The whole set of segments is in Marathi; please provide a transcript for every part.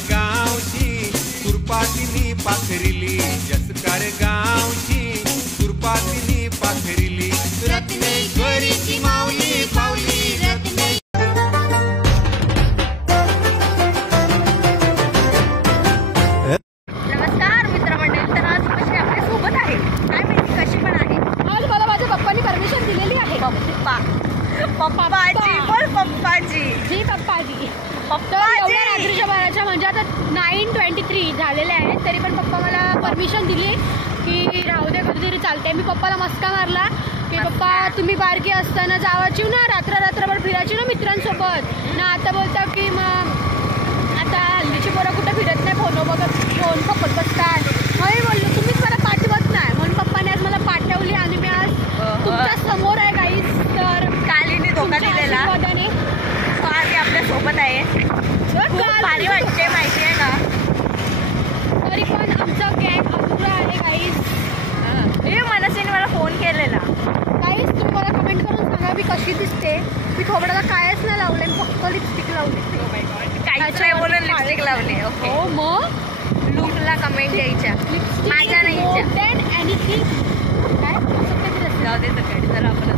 गावची सुरपातिनी पाखरिली, जसकार गावची सुरपातिनी पाखरिली, रत्नेश्वरीची माऊली पावली रत्ने। नमस्कार मित्रमंडळी, तर आज कशी आपल्या सोबत आहे काय माहिती कशी पण आहे। आज मला माझ्या पप्पांनी परमिशन दिलेली आहे। पप्पाजी बोल, पप्पाजी जी पप्पाजी एवढ्या रात्रीच्या बाराच्या म्हणजे आता 9:23 झालेले आहेत, तरी पण पप्पा मला परमिशन दिली की राहू दे कधीतरी चालते। मी पप्पाला मस्का मारला की पप्पा तुम्ही बारकी असताना जावाची ना रात्रभर फिरायची ना मित्रांसोबत ना, आता बोलता की मग आता हल्लीची पोरं कुठे फिरत नाही, फोन पप्पत बसतात। मी बोललो तुम्हीच मला पाठवत नाही, म्हणून पप्पाने आज मला पाठवली आणि मी आज तुमच्या समोर आहे गाईस। तर कालीने धोका दिलेला आज आपल्या सोबत आहे, भारी वाटते माहिती आहे का। तरी पण आमचा गँग अधुरा आहे गाईस। हे मनसेने मला फोन केलेला गाईस, तुम्ही मला कमेंट करून सांगा मी कशी दिसते। मी थोबडाला कायच नाही लावले, फक्त लिपस्टिक लावली, काहीच नाही बोलून लिपस्टिक लावली। ओके हो, मग लुकला कमेंट द्यायच्या, माझ्या नाही काय जाऊ दे सकाळी। तर आपण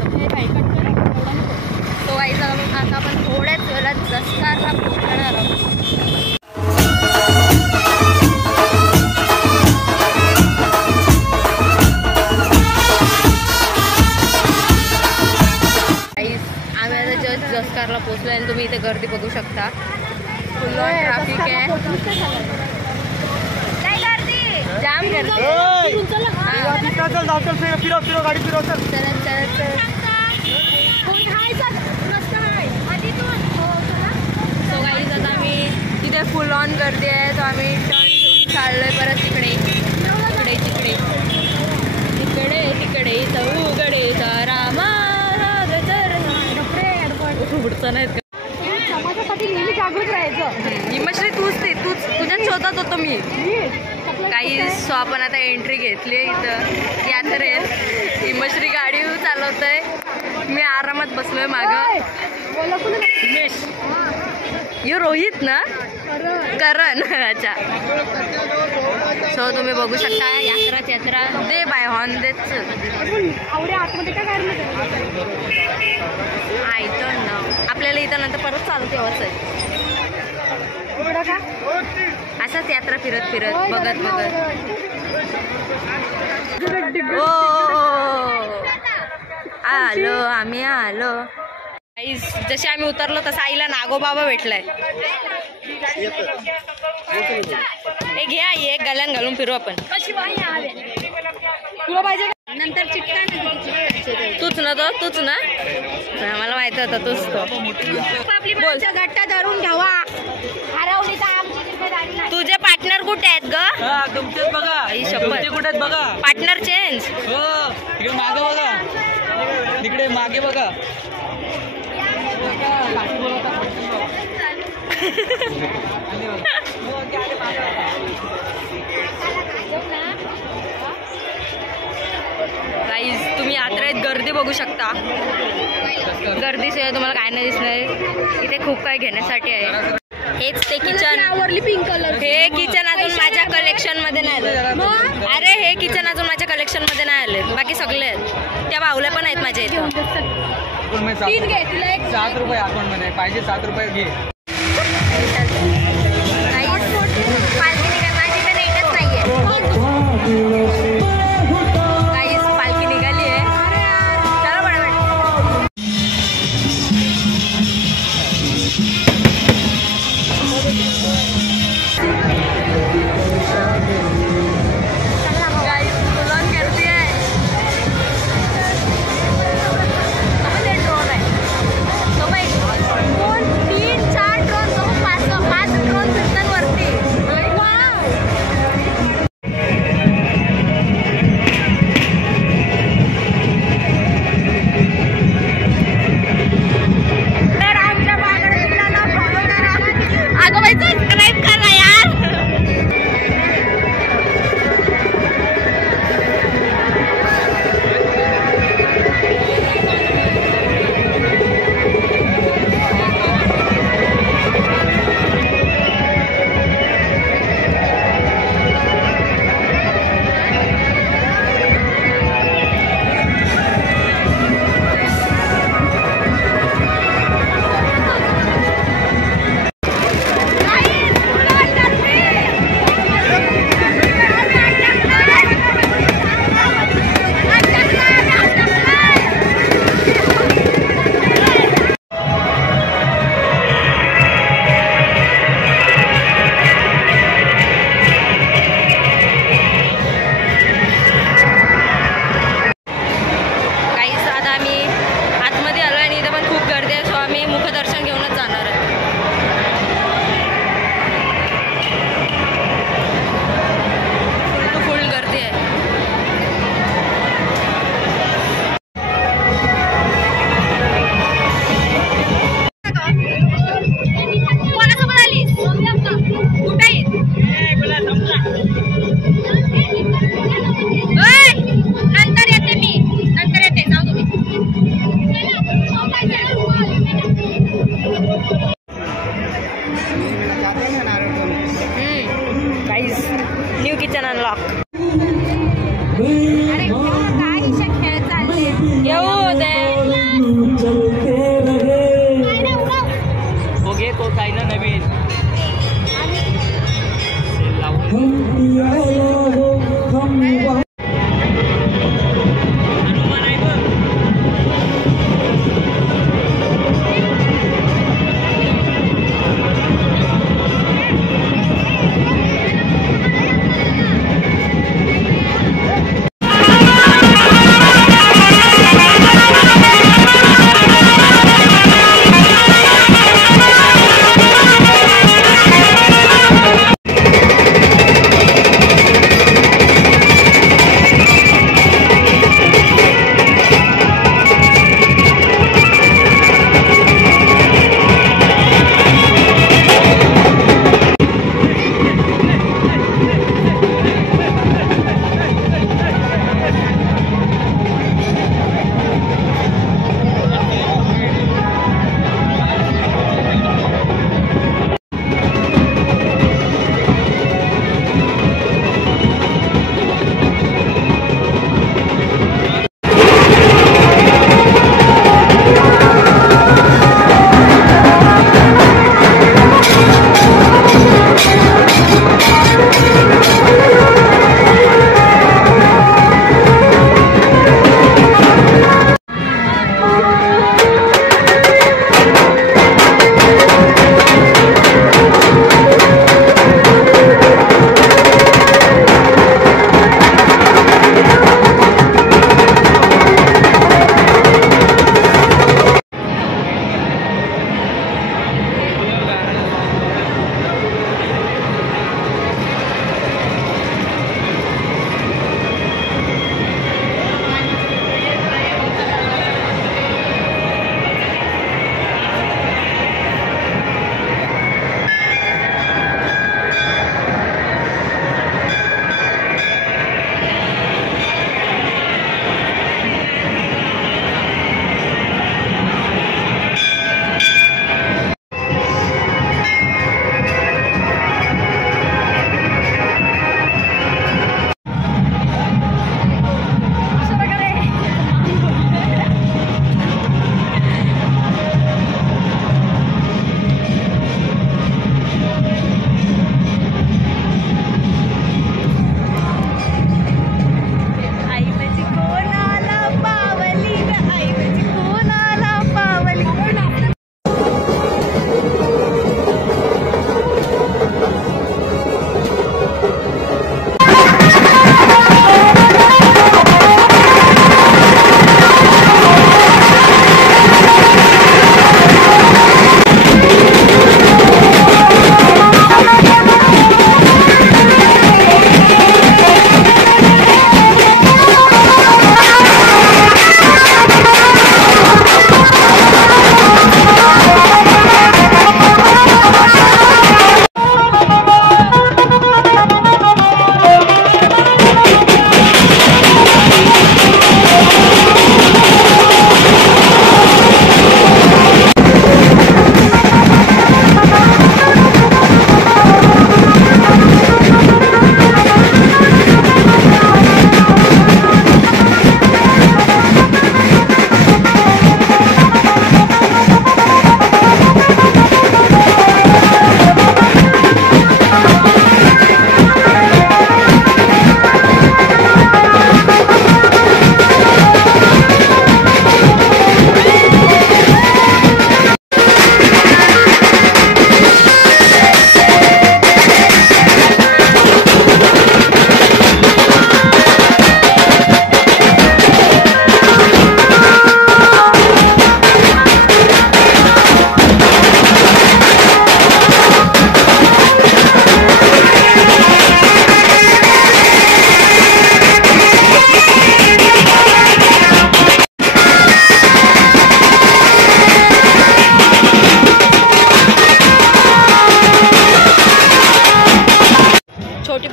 तो गाईचा आता आपण थोड्याच वेळात जसकारला पोहोचणार आहोत। आम्ही आता जस्ट जसकारला पोहोचलो आणि तुम्ही इथे गर्दी बघू शकता, फुल ऑन ट्रॅफिक आहे, जाम गर्दी। आता आम्ही तिथे फुल ऑन गर्दी आहे, तो आम्ही टर्न घेऊन चाललोय परत तिकडे तिकडे तिकडे तिकडे चौकडे रामा पुढचं नाही समाजासाठी नेहमी जागृत राहायचं। हिमश्री तूच तुझ्याच शोधात होतो मी काही। सो आपण आता एंट्री घेतली इथं यात्रेत, हिमश्री गाडी चालवतोय, मी आरामात बसलोय मागं। यो रोहित ना करण, अच्छा। सो तुम्ही बघू शकता यात्रा दे बाय हॉर्न देत आपल्याला इथं नंतर परत चालू तेव्हाच आहे असाच यात्रा फिरत बघत आम्ही आलो। जसे आम्ही उतरलो तसं आईला नागोबाबा भेटलाय। घे आई एक गल्यान घालून फिरू आपण, तुला पाहिजे नंतर चिटका तूच ना मला माहित होतं तूच तो। आपली बोलच्या गट्टा धरून घ्यावा, हरवली तर आमची जिम्मेदारी नाही। तुझे पार्टनर कुठे आहेत ग? तुमचेच बघा, कुठे बघा पार्टनर चेंज। हो इकडे मागे बघा, तिकडे मागे बघा। गाईज तुम्ही यात्रेत गर्दी बघू शकता, गर्दीशिवाय तुम्हाला काय नाही दिसणार। इथे खूप काही घेण्यासाठी आहे। हेच ते किचन आवरली पिंक कलर, हे किचन अजून माझ्या कलेक्शन मध्ये नाही आलं। अरे हे किचन अजून माझ्या कलेक्शन मध्ये नाही आले, बाकी सगळे आहेत। त्या बाहुल्या पण आहेत माझ्या इथं। 3 घे, तुला 7 रुपये अकाउंट मध्ये पाहिजे, 7 रुपये घे। पालखी निघाली तर नेटच नाहीये गाईस, पालखी निघाली आहे। चला बरोबर गाईस फुल ऑन गर्दी आहे। ड्रोन आहे तो 2, 3, 4 गाइस न्यू किचन अनलॉक. अरे काय खेळ चालले येऊ दे काय नाही उडव. बघे तो काही ना नवीन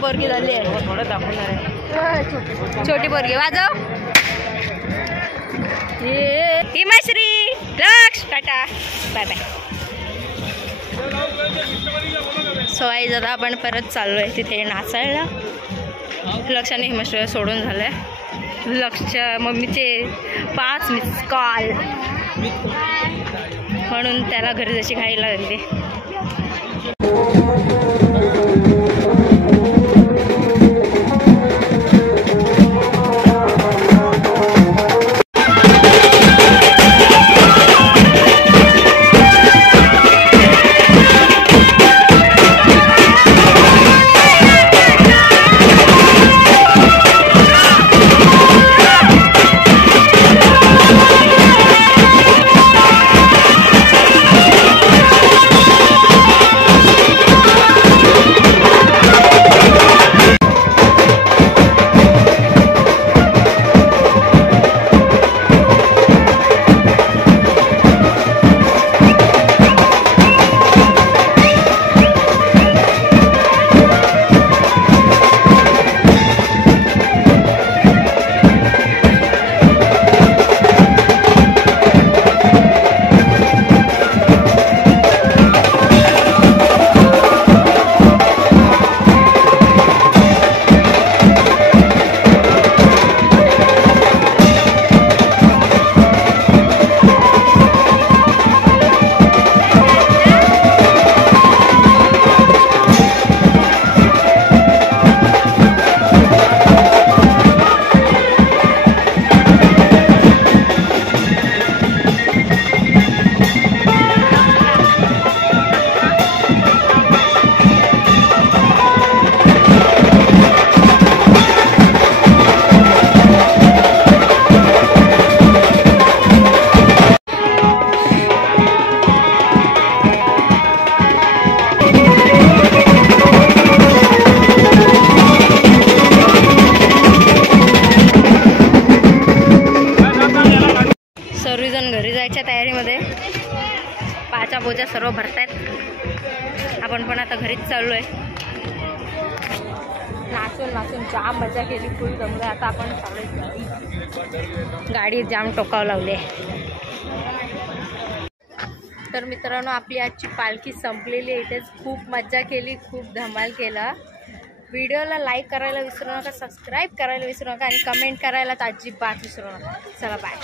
पोरगी झाली आहे. छोटी पोरगी वाजव. हिमाश्री लक्ष टाटा बाय बाय. सो आई दादा आपण परत चाललो आहे तिथे नाचायला. लक्षाने हिमश्वर सोडून झालंय. लक्षच्या मम्मीचे 5 मिस कॉल म्हणून त्याला घरी जशी खायला लागली. सर्वजण घरी जायच्या तयारीमध्ये. पाचा बोजा सर्व भरतायत. आपण पण आता घरीच चाललो आहे. नाचून जाम मजा केली. फुल जमलं. आता आपण चालू गाडी जाम टोकावं लावली. तर मित्रांनो आपली आजची पालखी संपलेली आहे. इथेच खूप मजा केली. खूप धमाल केला. व्हिडिओला लाईक करायला विसरू नका. सबस्क्राईब करायला विसरू नका आणि कमेंट करायला तर अजिबात विसरू नका. चला बाय.